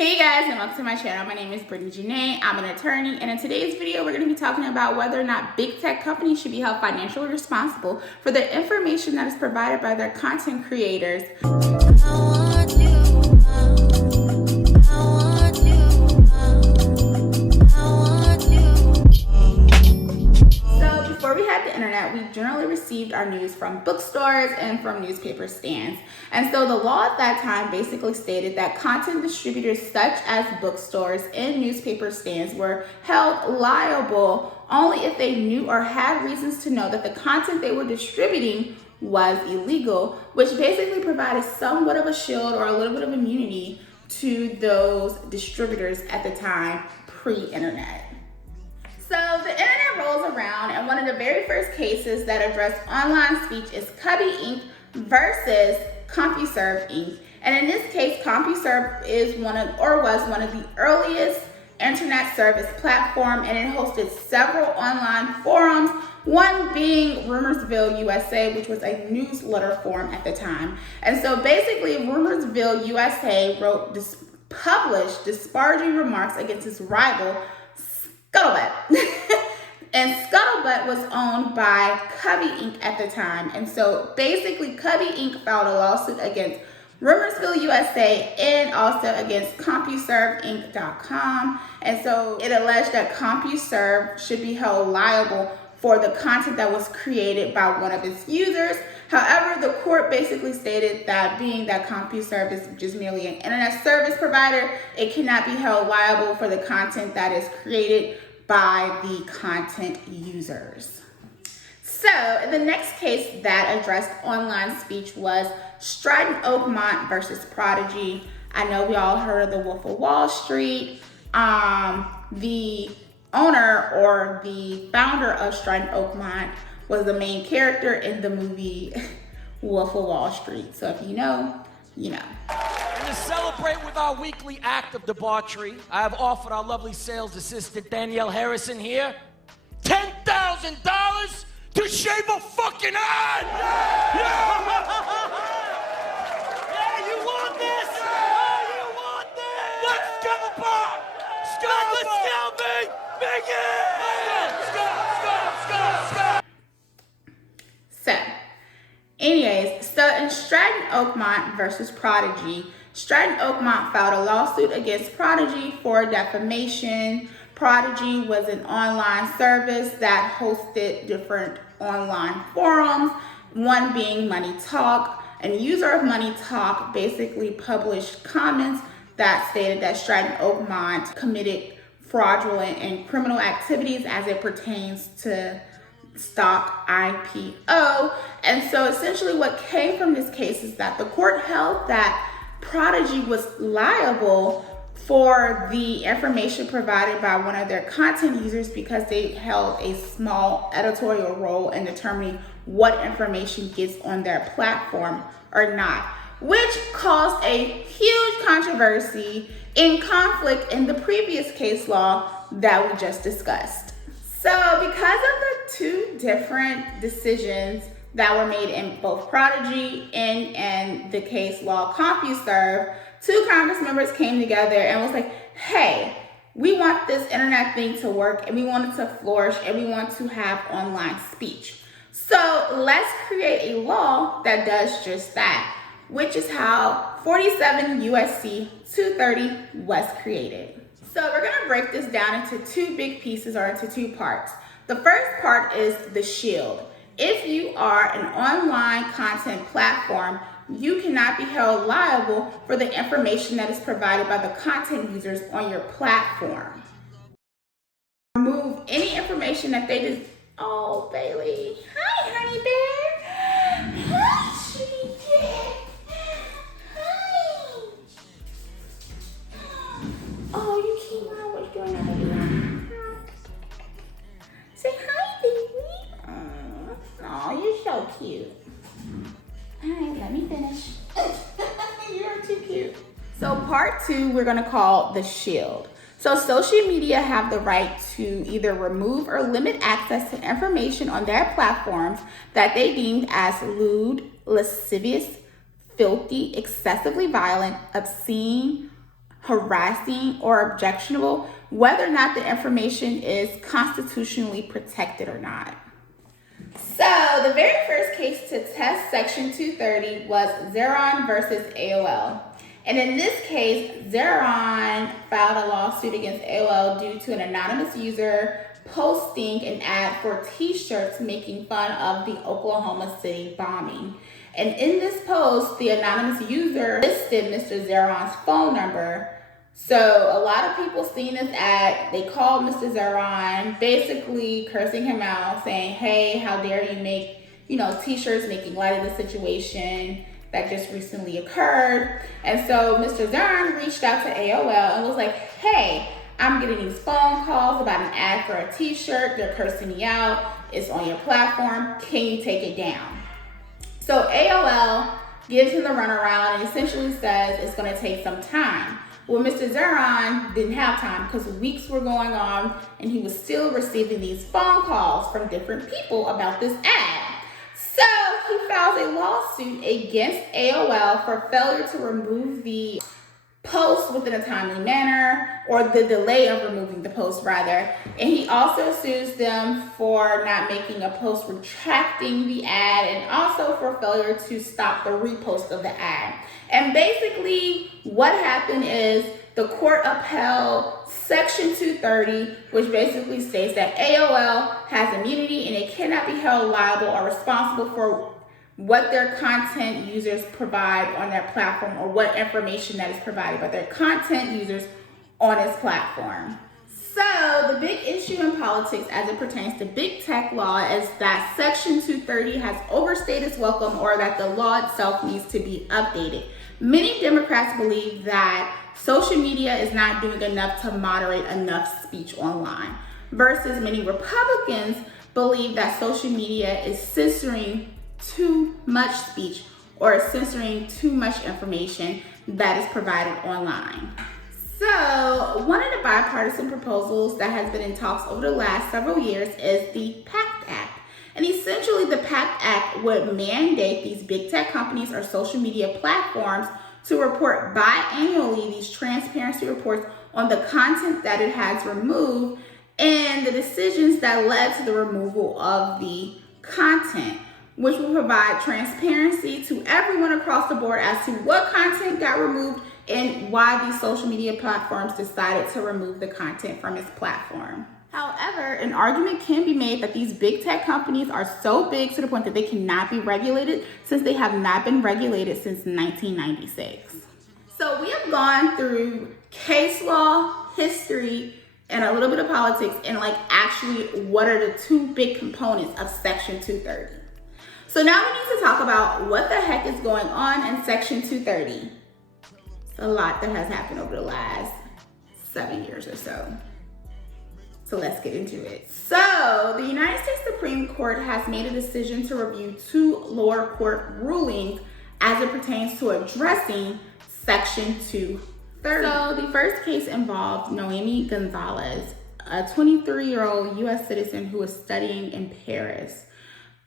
Hey guys, and welcome to my channel. My name is Prodigy. I'm an attorney, and in today's video we're going to be talking about whether or not big tech companies should be held financially responsible for the information that is provided by their content creators. Before we had the internet, we generally received our news from bookstores and from newspaper stands. And so the law at that time basically stated that content distributors such as bookstores and newspaper stands were held liable only if they knew or had reasons to know that the content they were distributing was illegal, which basically provided somewhat of a shield or a little bit of immunity to those distributors at the time, pre-internet. So the internet rolls around, and one of the very first cases that addressed online speech is Cubby Inc. versus CompuServe Inc. And in this case, CompuServe was one of the earliest internet service platform, and it hosted several online forums, one being Rumorsville USA, which was a newsletter forum at the time. And so basically, Rumorsville USA published disparaging remarks against its rival, Scuttlebutt. And Scuttlebutt was owned by Cubby Inc. at the time. And so basically Cubby Inc. filed a lawsuit against Rumorsville USA and also against CompuServeInc.com. And so it alleged that CompuServe should be held liable for the content that was created by one of its users. However, the court basically stated that being that CompuServe is just merely an internet service provider, it cannot be held liable for the content that is created by the content users. So the next case that addressed online speech was Stratton Oakmont versus Prodigy. I know we all heard of the Wolf of Wall Street. The owner or the founder of Stratton Oakmont was the main character in the movie Wolf of Wall Street. So if you know, you know. And to celebrate with our weekly act of debauchery, I have offered our lovely sales assistant Danielle Harrison here $10,000 to shave a fucking head! Yeah! Yeah, you want this? Oh, you want this? Let's get the bar! Let's go, baby! So, anyways, so in Stratton Oakmont versus Prodigy, Stratton Oakmont filed a lawsuit against Prodigy for defamation. Prodigy was an online service that hosted different online forums, one being Money Talk. And the user of Money Talk basically published comments that stated that Stratton Oakmont committed fraudulent and criminal activities as it pertains to stock IPO. And so essentially what came from this case is that the court held that Prodigy was liable for the information provided by one of their content users because they held a small editorial role in determining what information gets on their platform or not, which caused a huge controversy in conflict in the previous case law that we just discussed. So because of the two different decisions that were made in both Prodigy and the case law CompuServe, two Congress members came together and was like, hey, we want this internet thing to work and we want it to flourish and we want to have online speech. So let's create a law that does just that, which is how 47 USC 230 was created. So we're gonna break this down into two big pieces or into two parts. The first part is the shield. If you are an online content platform, you cannot be held liable for the information that is provided by the content users on your platform. Remove any information that they just, oh Bailey, hi honey bear, hi sweetie. Oh, you keep on what's going on over here. Say hi, baby. Oh, you're so cute. All right, let me finish. You're too cute. So part two, we're gonna call the shield. So social media have the right to either remove or limit access to information on their platforms that they deemed as lewd, lascivious, filthy, excessively violent, obscene, harassing, or objectionable, whether or not the information is constitutionally protected or not. So the very first case to test Section 230 was Xeron versus AOL. And in this case, Xeron filed a lawsuit against AOL due to an anonymous user posting an ad for t-shirts making fun of the Oklahoma City bombing. And in this post, the anonymous user listed Mr. Xeron's phone number. So a lot of people seen this ad, they called Mr. Xeron, basically cursing him out, saying, hey, how dare you make, t-shirts, making light of the situation that just recently occurred. And so Mr. Xeron reached out to AOL and was like, hey, I'm getting these phone calls about an ad for a t-shirt. They're cursing me out. It's on your platform. Can you take it down? So AOL gives him the runaround and essentially says it's going to take some time. Well, Mr. Xeron didn't have time because weeks were going on and he was still receiving these phone calls from different people about this ad. So he files a lawsuit against AOL for failure to remove the post within a timely manner, or the delay of removing the post rather. And he also sues them for not making a post retracting the ad, and also for failure to stop the repost of the ad. And basically what happened is the court upheld Section 230, which basically states that AOL has immunity and it cannot be held liable or responsible for what their content users provide on their platform, or what information that is provided by their content users on its platform. So the big issue in politics as it pertains to big tech law is that Section 230 has overstayed its welcome, or that the law itself needs to be updated. Many Democrats believe that social media is not doing enough to moderate enough speech online, versus many Republicans believe that social media is censoring too much speech, or censoring too much information that is provided online. So one of the bipartisan proposals that has been in talks over the last several years is the PACT Act. And essentially the PACT Act would mandate these big tech companies or social media platforms to report biannually these transparency reports on the content that it has removed and the decisions that led to the removal of the content, which will provide transparency to everyone across the board as to what content got removed and why these social media platforms decided to remove the content from its platform. However, an argument can be made that these big tech companies are so big to the point that they cannot be regulated, since they have not been regulated since 1996. So we have gone through case law, history, and a little bit of politics, and actually what are the two big components of Section 230. So now we need to talk about what the heck is going on in Section 230. It's a lot that has happened over the last 7 years or so. So let's get into it. So the United States Supreme Court has made a decision to review two lower court rulings as it pertains to addressing Section 230. So the first case involved Noemi Gonzalez, a 23-year-old U.S. citizen who was studying in Paris.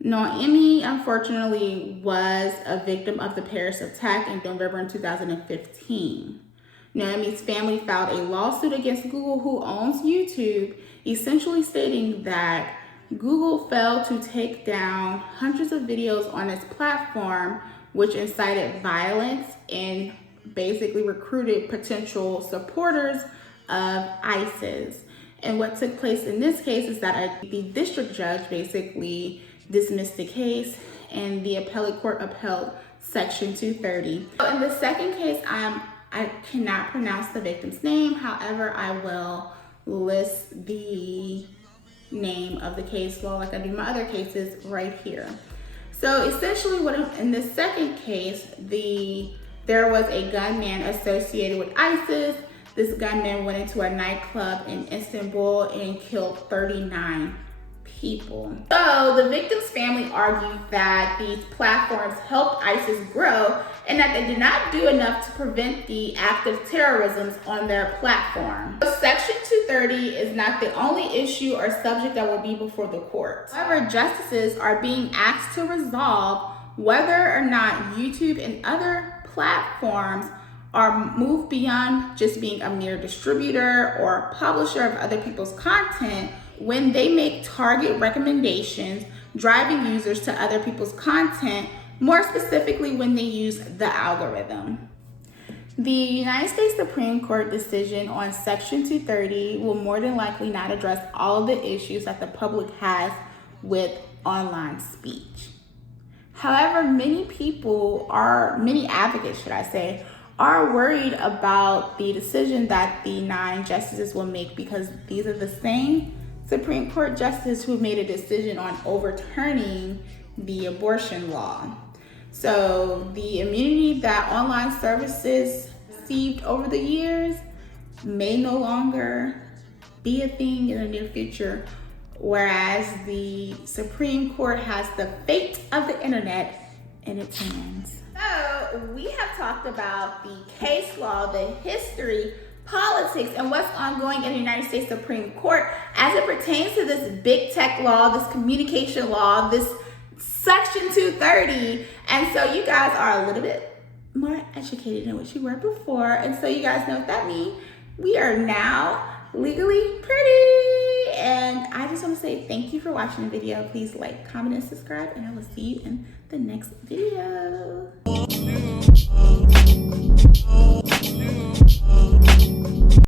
Noemi, unfortunately, was a victim of the Paris attack in November in 2015. Noemi's family filed a lawsuit against Google, who owns YouTube, essentially stating that Google failed to take down hundreds of videos on its platform, which incited violence and basically recruited potential supporters of ISIS. And what took place in this case is that the district judge basically dismissed the case, and the appellate court upheld Section 230. In the second case, I cannot pronounce the victim's name. However, I will list the name of the case law like I do my other cases right here. So essentially, in the second case, there was a gunman associated with ISIS. This gunman went into a nightclub in Istanbul and killed 39 people. So the victim's family argued that these platforms helped ISIS grow and that they did not do enough to prevent the act of terrorism on their platform. So Section 230 is not the only issue or subject that will be before the court. However, justices are being asked to resolve whether or not YouTube and other platforms are moved beyond just being a mere distributor or publisher of other people's content when they make target recommendations, driving users to other people's content, more specifically when they use the algorithm. The United States Supreme Court decision on Section 230 will more than likely not address all of the issues that the public has with online speech. However, many advocates, are worried about the decision that the 9 justices will make, because these are the same Supreme Court justices who made a decision on overturning the abortion law. So the immunity that online services received over the years may no longer be a thing in the near future, whereas the Supreme Court has the fate of the internet in its hands. So we have talked about the case law, the history, politics, and what's ongoing in the United States Supreme Court as it pertains to this big tech law, this communication law, this Section 230. And so you guys are a little bit more educated than what you were before. And so you guys know what that means. We are now legally pretty. And I just want to say thank you for watching the video. Please like, comment, and subscribe, and I will see you in the next video.